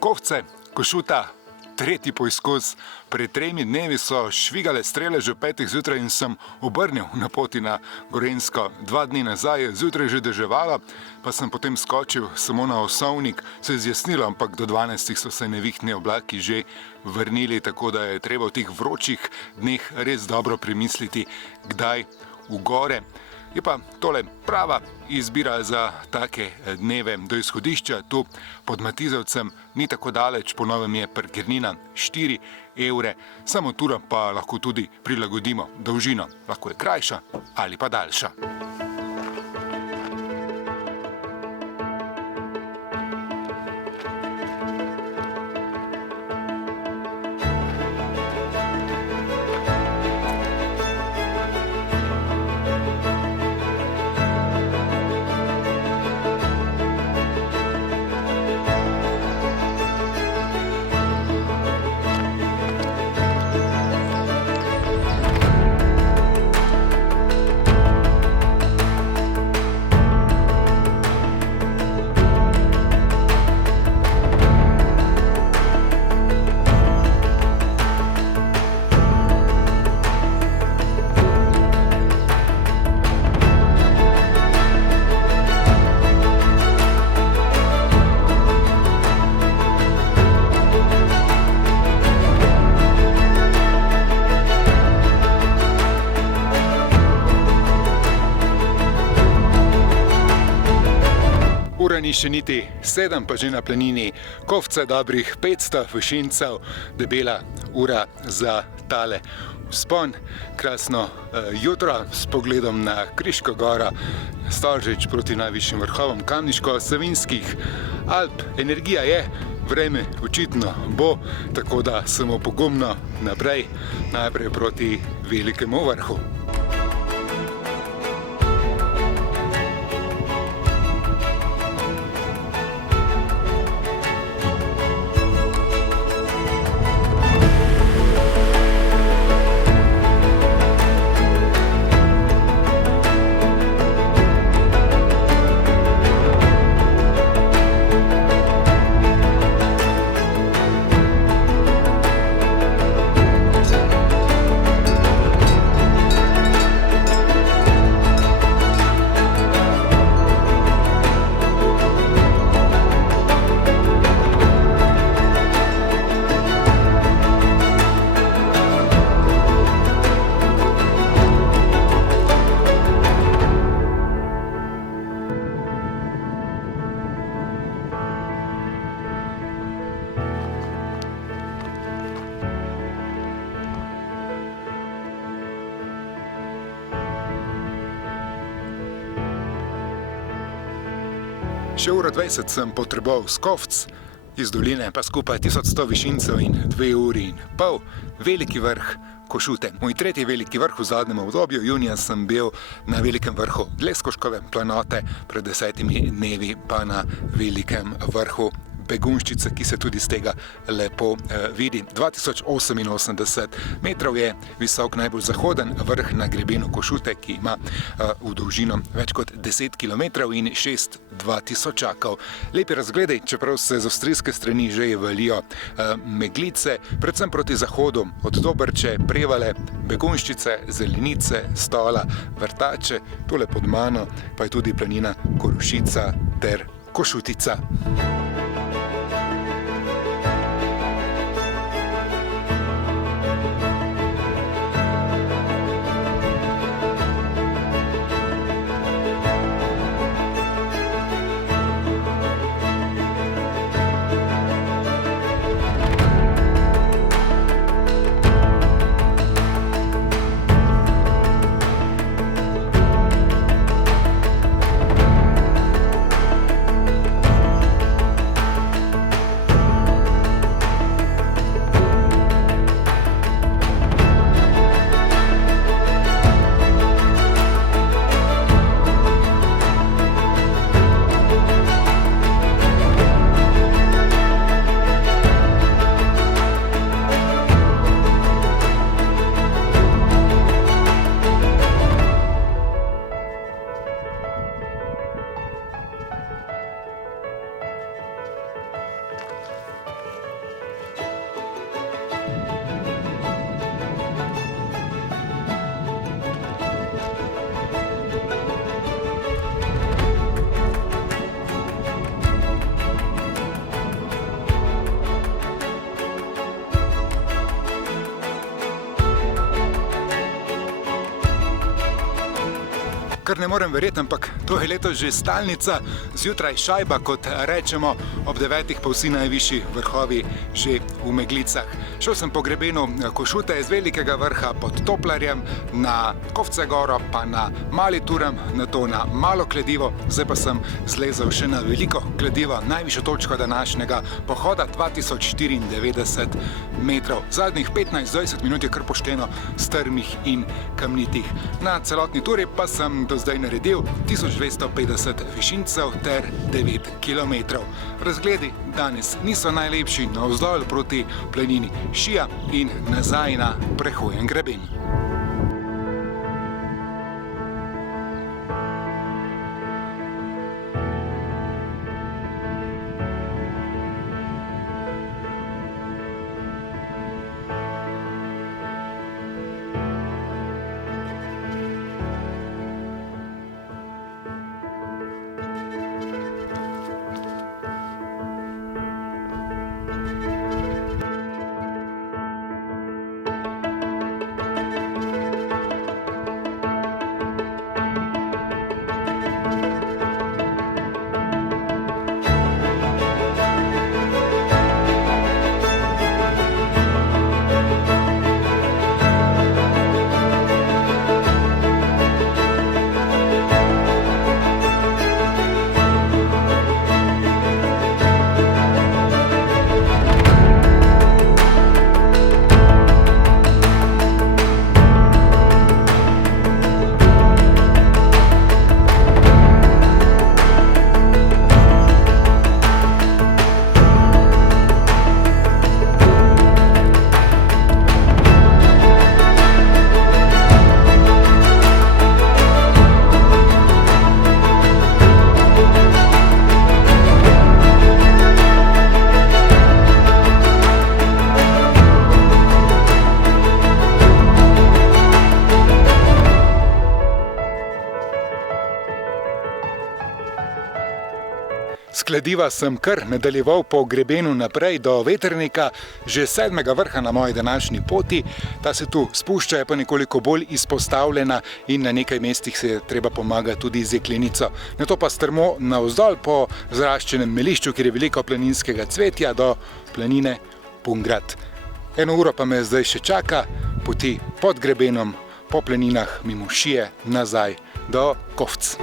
Kovce, Košuta, tretji poizkus. Pred 3 dnevi so švigale strele že ob 5 zjutraj in sem obrnil na poti na Gorenjsko. 2 dni nazaj, zjutraj že deževalo, pa sem potem skočil samo na Osovnik, se je zjasnilo, ampak do 12 so se nevihtni oblaki že vrnili, tako da je treba v teh vročih dneh res dobro premisliti, kdaj v gore. Je pa tole prava izbira za take dneve. Do izhodišča tu pod Matizovcem ni tako daleč, po novem je parkirnina 4 evre, samo turo pa lahko tudi prilagodimo dolžino, lahko je krajša ali pa daljša. Ura ni še niti 7, pa že na planini Kovce, dobrih 500 višincev, debela ura za tale vzpon. Krasno jutro s pogledom na Kriško goro, Storžič proti najvišjim vrhovom Kamniško-Savinjskih Alp. Energija je, vreme očitno bo, tako da samo pogumno naprej, najprej proti velikemu vrhu. Še uro 20 sem potreboval s Kovc, iz doline pa skupaj 1100 višincev in 2 uri in pol. Veliki vrh Košute. Moj tretji veliki vrh v zadnjem obdobju, junija sem bil na velikem vrhu Dleskoškove planote, pred 10 dnevi pa na velikem vrhu Begunjščice, ki se tudi z tega lepo vidi. 2088 metrov je visok najbolj zahoden vrh na grebenu Košute, ki ima v dolžino več kot 10 km in 6 tisočakov. Lepi razgledi, čeprav se z avstrijske strani že valijo meglice, predvsem proti zahodu, od Dobrče, Prevale, Begunjščice, Zelenice, Stola, Vrtače, tole pod mano pa je tudi planina Korošica ter Košutica. kar ne morem verjeti, ampak to je letos že stalnica, zjutraj šajba, kot rečemo, ob 9. pa vsi najvišji vrhovi že v meglicah. Šel sem po grebenu Košute iz Velikega vrha pod Toplarjem na Kovce goro, pa na Mali Turm, nato na Malo Kladivo, zdaj pa sem zlezel še na Veliko Kladivo, najvišjo točko današnjega pohoda, 2094 metrov. Zadnjih 15-20 minut je kar pošteno strmih in kamnitih. Na celotni turi pa sem do zdaj naredil 1250 višincev ter 9 km. Razgledi danes niso najlepši, navzdol proti planini Šija in nazaj na prehojen greben. S Kladiva sem kar nadaljeval po grebenu naprej do Vetrnika, že 7. vrha na moji današnji poti. Ta se tu spušča, je pa nekoliko bolj izpostavljena in na nekaj mestih se je treba pomagati tudi z jeklenico. Nato pa strmo navzdol po zaraščenem melišču, kjer je veliko planinskega cvetja, do planine Pungrad. 1 uro pa me zdaj še čaka poti pod grebenom, po planinah mimo Šije, nazaj do Kovc.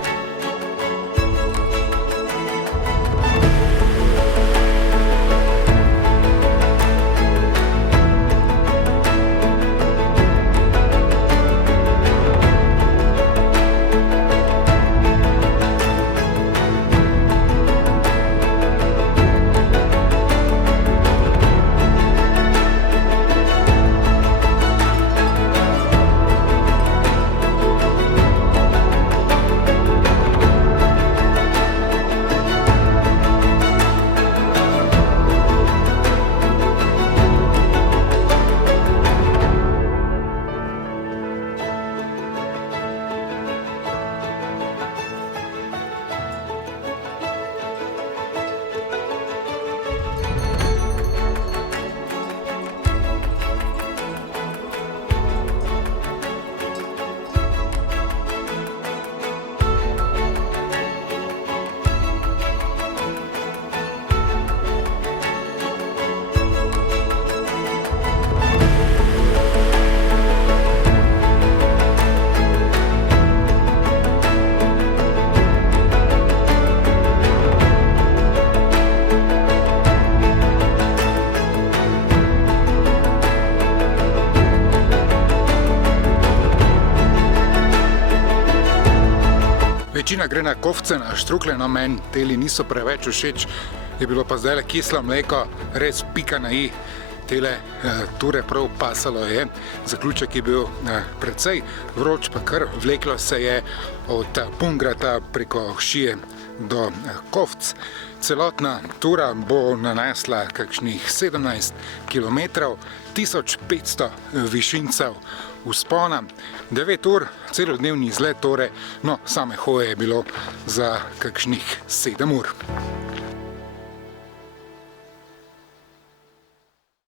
Večina gre na Kovce, na Štrukle, no meni teli niso preveč všeč, je bilo pa zdaj kislo mleko, res pika na i tele ture, prav pasalo je. Zaključek je bil precej vroč, pa kar vleklo se je od Pungrata preko Šije do Kovc. Celotna tura bo nanesla kakšnih 17 km, 1500 višincev vzpona, 9 ur, celodnevni izlet torej, no same hoje je bilo za kakšnih 7 ur.